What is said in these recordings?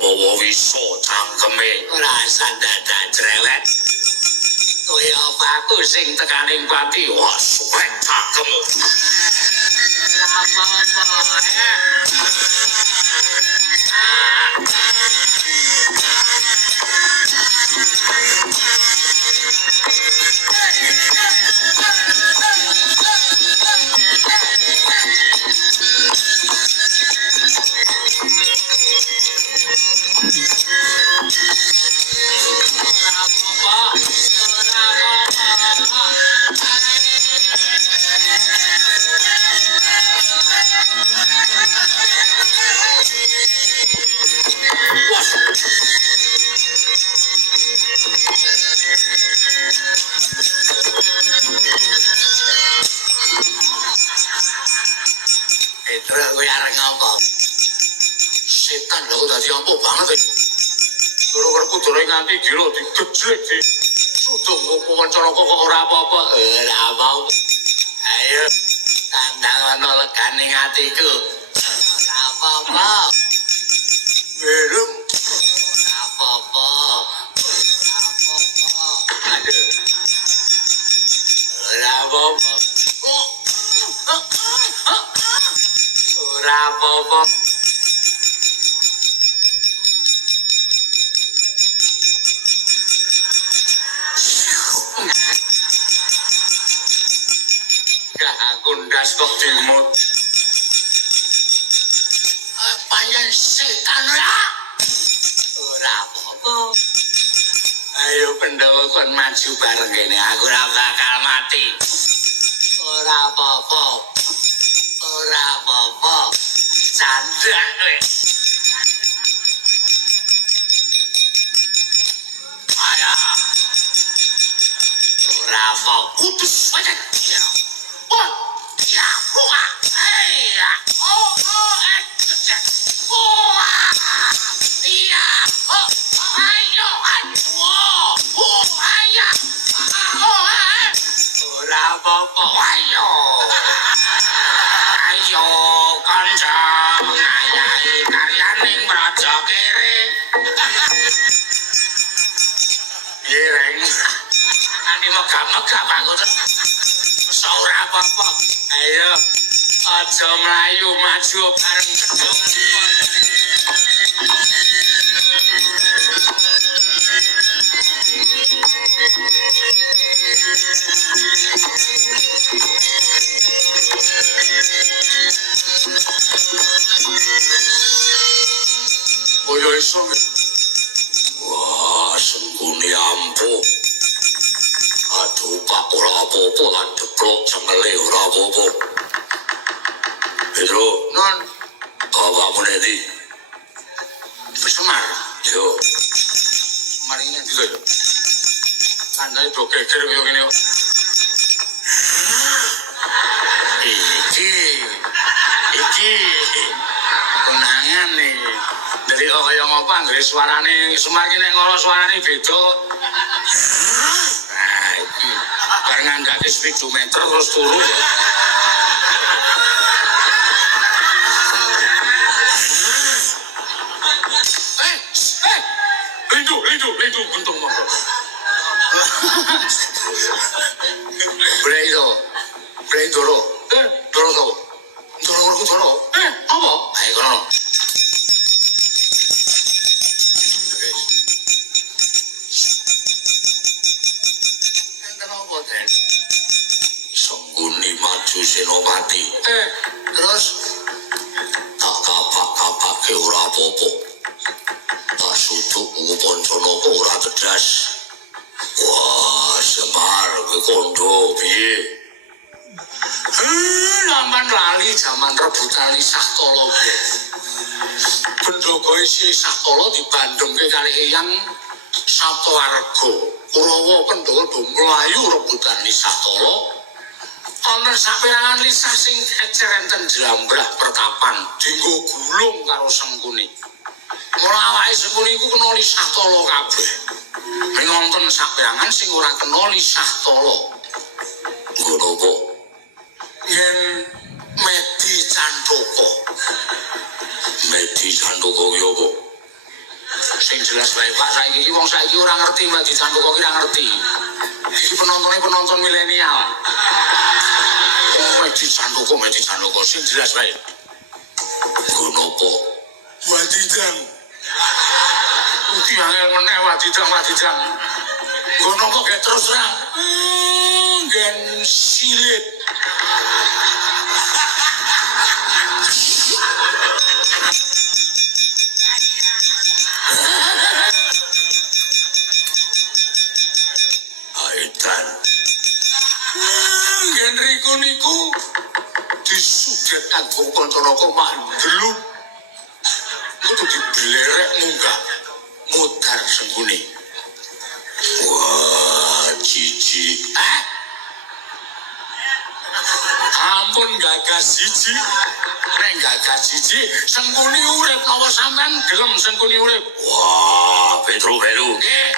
mawa wisa cangkeme ora sandadan cerewet kaya apa aku sing tekaning pati wah suwek cangkemmu apa-apa Petra kowe arep ngopo? Setan lho dadi ampuh banget iki. Loro-loro kudune nganti gila digejlek di. Sudah ngopo wancana kok ora apa-apa. Ora apa-apa. Ayo tandang ana legane atiku. Ora apa-apa. Belum ora apa-apa. Ora apa-apa. Aduh. Ora apa-apa. Ora apa-apa. Gak aku ndas kok dimut. Panjen setan ora. Ora apa-apa. Ayo Pandhawa kon maju bareng kene. Aku ora bakal mati. Ora apa-apa. Ora apa-apa. Candrak kowe. Ayo. Ora apa. Kudus aja. Oh, ya, wah, iya, oh, iya, oh, ayo, ayo, ora apa-apa, ayo, kancang, ayahi karyaning raja kere, ireng, nanti megah-megah aku tuh. Ora apa-apa. Ayo aja mlayu maju bareng kedongan. Oyo iso. Wah, sengkune ampuh. Aduh, Pak, ora apa-apa lan deblok cemele ora apa-apa. Pedro, non. Bapakmu nanti. Semar. Yo. Semar ini nanti lho. Tandanya do geger kaya ngene. Iki. Konangan nih. Dari kaya ngopo anggere suarane Semar ki nek ngoro suarane beda. Barengan gak speedometer terus turu ya. Lindu, bentung monggo. Brei doro. Doro to. Doro doro. Apa? Ayo kono. Sengkuni maju senopati. Terus tak kapak ke ora apa-apa. Tak suduk Pancana ora cerdas. Wah, Semar kowe kondo piye? Lamban lali jaman rebutan Sahtala piye. Bendhaga isi Sahtala dibandhungke kali Eyang Saptawarga. Kurawa Pandhawa do mlayu rebutan Sahtala. Ana saperangan lisah sing kecer enten jlambrah pertapan dienggo gulung karo Sengkuni. Ora awake Sengkuni iku kena lisah tala kabeh. Ning wonten saperangan sing ora kena lisah tala. Ngono apa? Yen Medi Candaka. Medi Candaka ki apa? Sing jelas bae Pak, saiki iki wong saiki ora ngerti Wadi Candoko ki ora ngerti. Iki penonton milenial. Wadi Candoko sing jelas bae. Gonopo? Wadidang. Uti angel meneh wadidang. Gonopo gak terus terang. Gen silit. Aidan. Genriku niku disuget kanggo Pancaraka mandelu. Kudu dibelerek munggah modar Sengkuni. Wah, cici. Ampun gagas siji. Nek gagas siji, Sengkuni urip napa sampean gelem Sengkuni urip? Wah, Petro Belu. Nggih.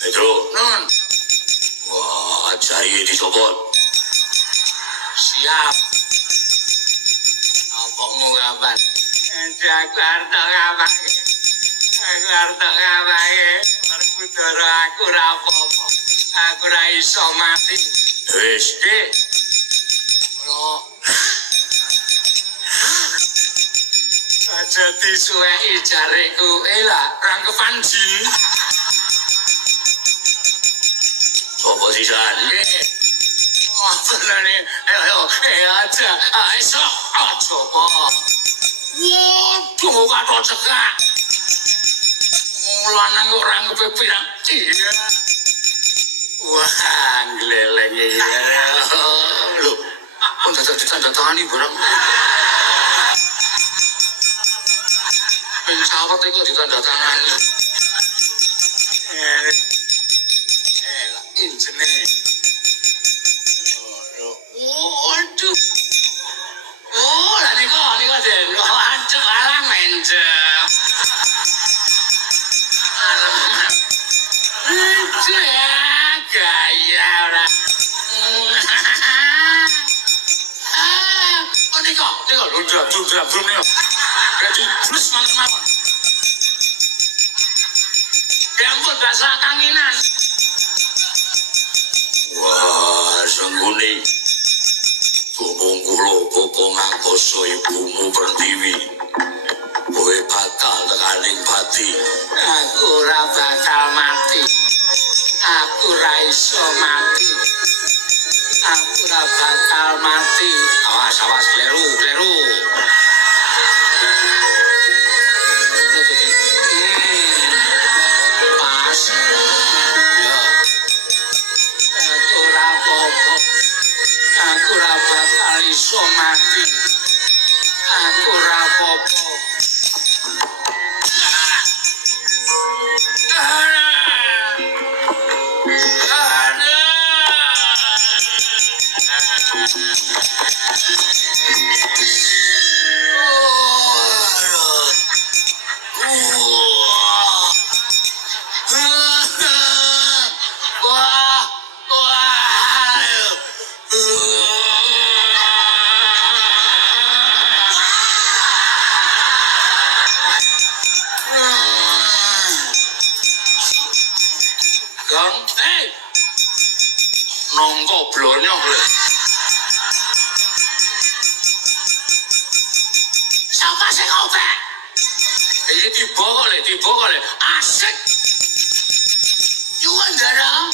Petro. Non. Wah, jahe dicopot. Siap. Apokmu kapan? Aku arep ngapake. Perkudara aku ora apa-apa. Aku ora iso mati. Wis, Dik. Ora. Aja disuweki jareku. Lah, rangkepan jin. Sopo sisan? Wah, tenane. Aja. Iso. Coba. Waduh, katok cekak. Lanang kok rangkepe pirang? Iya. Wah, gleleng ya. Lho, kok dadak ditandatangani barang? Pencawat itu ditandatangani. Lah, injene. Waduh. Oh, lah niku Den. Ancuk alang menjem. Gaya ora. Niku lundrak niku. Jadi terus mawon. Ya ampun bahasa kanginan. Wah, Sengkuni. Bopong kula bapa ngakoso ibumu Pertiwi. Kowe bakal tekaning pati. Aku ora bakal mati. Aku ora iso mati. Aku ora bakal mati. Awas kleru. Pas. Ya. Aku ora apa-apa. Aku ora bakal iso mati. Aku ora apa-apa. Gang, nongko blonyok lho. Siapa sing ngopek? Iki tiba kok le. Asik. Yuwan darah.